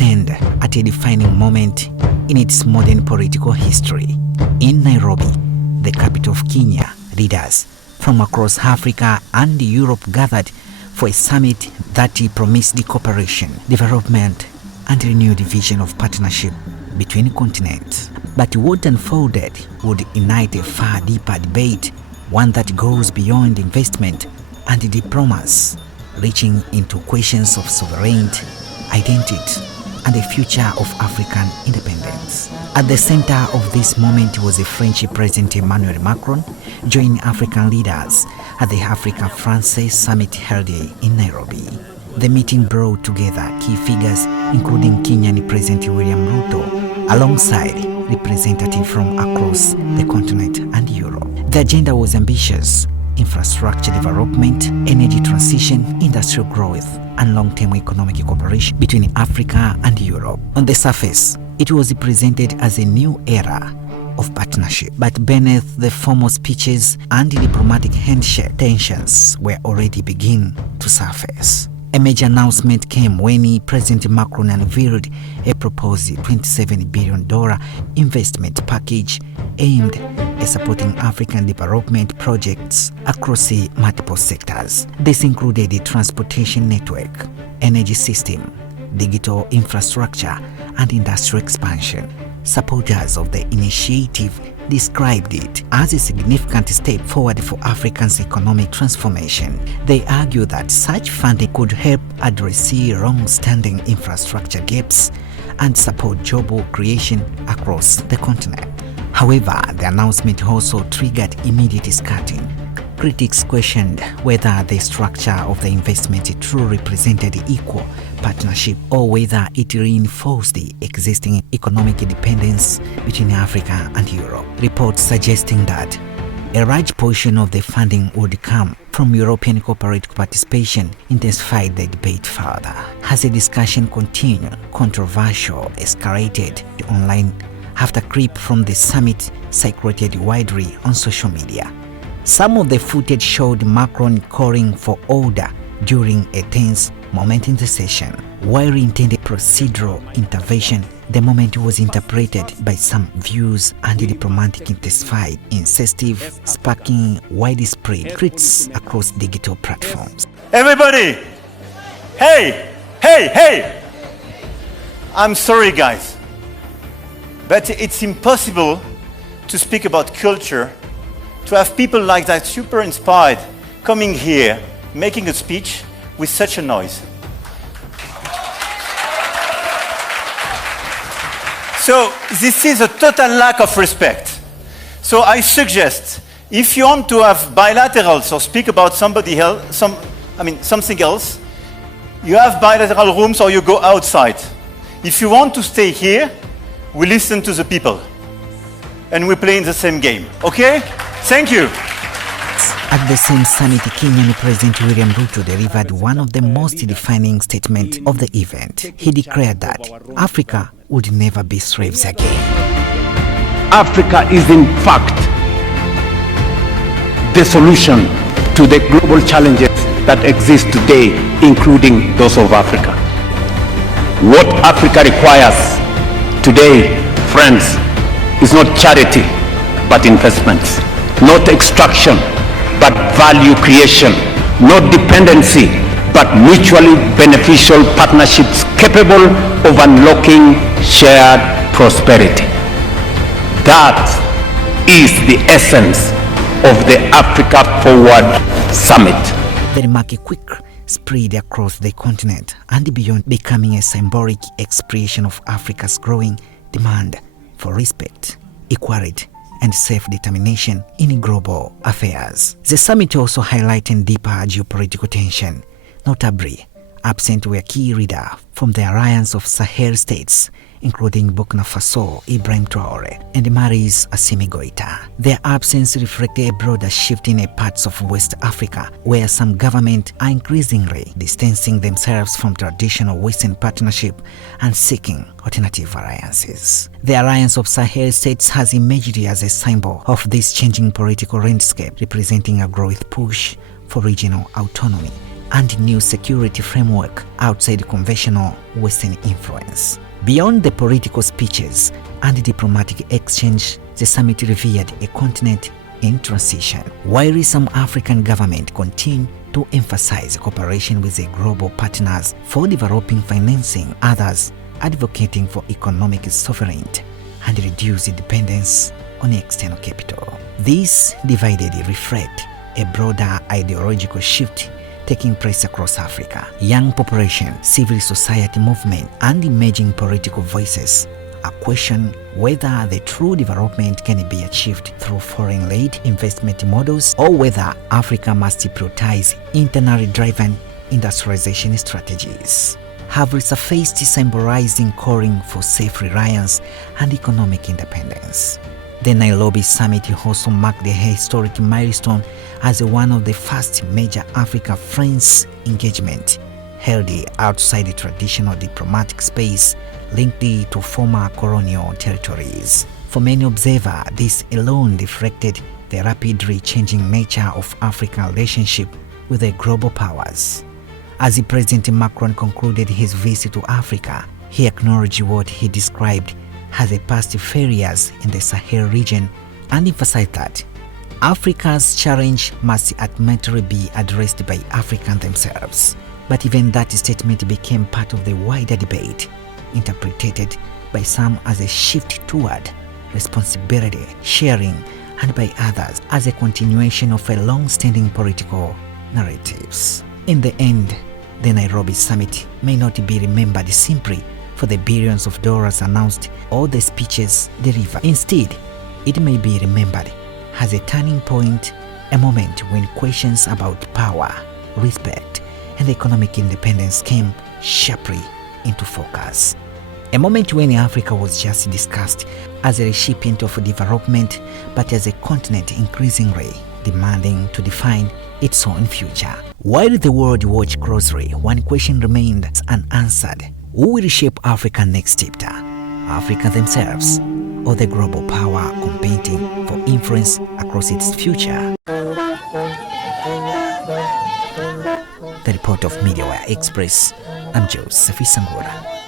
stand at a defining moment in its modern political history. In Nairobi, the capital of Kenya, leaders from across Africa and Europe gathered for a summit that promised cooperation, development, and renewed vision of partnership between continents. But what unfolded would ignite a far deeper debate, one that goes beyond investment and diplomacy, reaching into questions of sovereignty, identity, and the future of African independence. At the center of this moment was the French President Emmanuel Macron joining African leaders at the Africa-France Summit held in Nairobi. The meeting brought together key figures including Kenyan President William Ruto, alongside representatives from across the continent and Europe. The agenda was ambitious: infrastructure development, energy transition, industrial growth, and long-term economic cooperation between Africa and Europe. On the surface, it was presented as a new era of partnership, but beneath the formal speeches and diplomatic handshake, tensions were already beginning to surface. A major announcement came when President Macron unveiled a proposed $27 billion investment package aimed at supporting African development projects across multiple sectors. This included the transportation network, energy system, digital infrastructure, and industrial expansion. Supporters of the initiative described it as a significant step forward for Africa's economic transformation. They argue that such funding could help address long-standing infrastructure gaps and support job creation across the continent. However, the announcement also triggered immediate scrutiny. Critics questioned whether the structure of the investment truly represented equal partnership or whether it reinforced the existing economic dependence between Africa and Europe. Reports suggesting that a large portion of the funding would come from European corporate participation intensified the debate further. As the discussion continued, controversial escalated online after clip from the summit circulated widely on social media. Some of the footage showed Macron calling for order during a tense moment in the session. While intended procedural intervention, the moment was interpreted by some views and diplomatic intensified, insensitive, sparking widespread critics across digital platforms. Everybody! Hey! Hey! Hey! I'm sorry, guys, but it's impossible to speak about culture, to have people like that super inspired coming here, making a speech with such a noise. So this is a total lack of respect. So I suggest, if you want to have bilaterals or speak about somebody else, something else, you have bilateral rooms or you go outside. If you want to stay here, we listen to the people and we play in the same game. Okay? Thank you. At the same summit, Kenyan President William Ruto delivered one of the most defining statements of the event. He declared that Africa would never be slaves again. Africa is in fact the solution to the global challenges that exist today, including those of Africa. What Africa requires today, friends, is not charity, but investments. Not extraction, but value creation. Not dependency, but mutually beneficial partnerships capable of unlocking shared prosperity. That is the essence of the Africa Forward Summit. The remark quick spread across the continent and beyond, becoming a symbolic expression of Africa's growing demand for respect, equality, and self-determination in global affairs. The summit also highlighted deeper geopolitical tension. Notably, absent were key leaders from the Alliance of Sahel states, including Burkina Faso, Ibrahim Traore, and Mali's Assimi Goïta. Their absence reflected a broader shift in parts of West Africa, where some governments are increasingly distancing themselves from traditional Western partnership and seeking alternative alliances. The Alliance of Sahel states has emerged as a symbol of this changing political landscape, representing a growing push for regional autonomy, and new security framework outside conventional Western influence. Beyond the political speeches and diplomatic exchange, the summit revealed a continent in transition. While some African governments continue to emphasize cooperation with the global partners for developing financing, others advocating for economic sovereignty and reduced dependence on external capital. This divided reflect a broader ideological shift taking place across Africa. Young population, civil society movement, and emerging political voices are questioning whether the true development can be achieved through foreign-led investment models or whether Africa must prioritize internally driven industrialization strategies. Have resurfaced symbolizing calling for self-reliance and economic independence. The Nairobi summit also marked a historic milestone as one of the first major Africa-France engagement held outside the traditional diplomatic space linked to former colonial territories. For many observers, this alone reflected the rapidly changing nature of African relationship with the global powers. As President Macron concluded his visit to Africa, he acknowledged what he described as a past failures in the Sahel region and emphasized that Africa's challenge must ultimately be addressed by Africans themselves. But even that statement became part of the wider debate, interpreted by some as a shift toward responsibility sharing and by others as a continuation of a long-standing political narratives. In the end, the Nairobi summit may not be remembered simply for the billions of dollars announced or the speeches delivered. Instead, it may be remembered as a turning point, a moment when questions about power, respect, and economic independence came sharply into focus. A moment when Africa was just discussed as a recipient of development, but as a continent increasingly demanding to define its own future. While the world watched closely, one question remained unanswered. Who will shape Africa's next chapter? Africa themselves, or the global power competing for influence across its future? The report of MediaWire Express. I'm Joseph Isangura.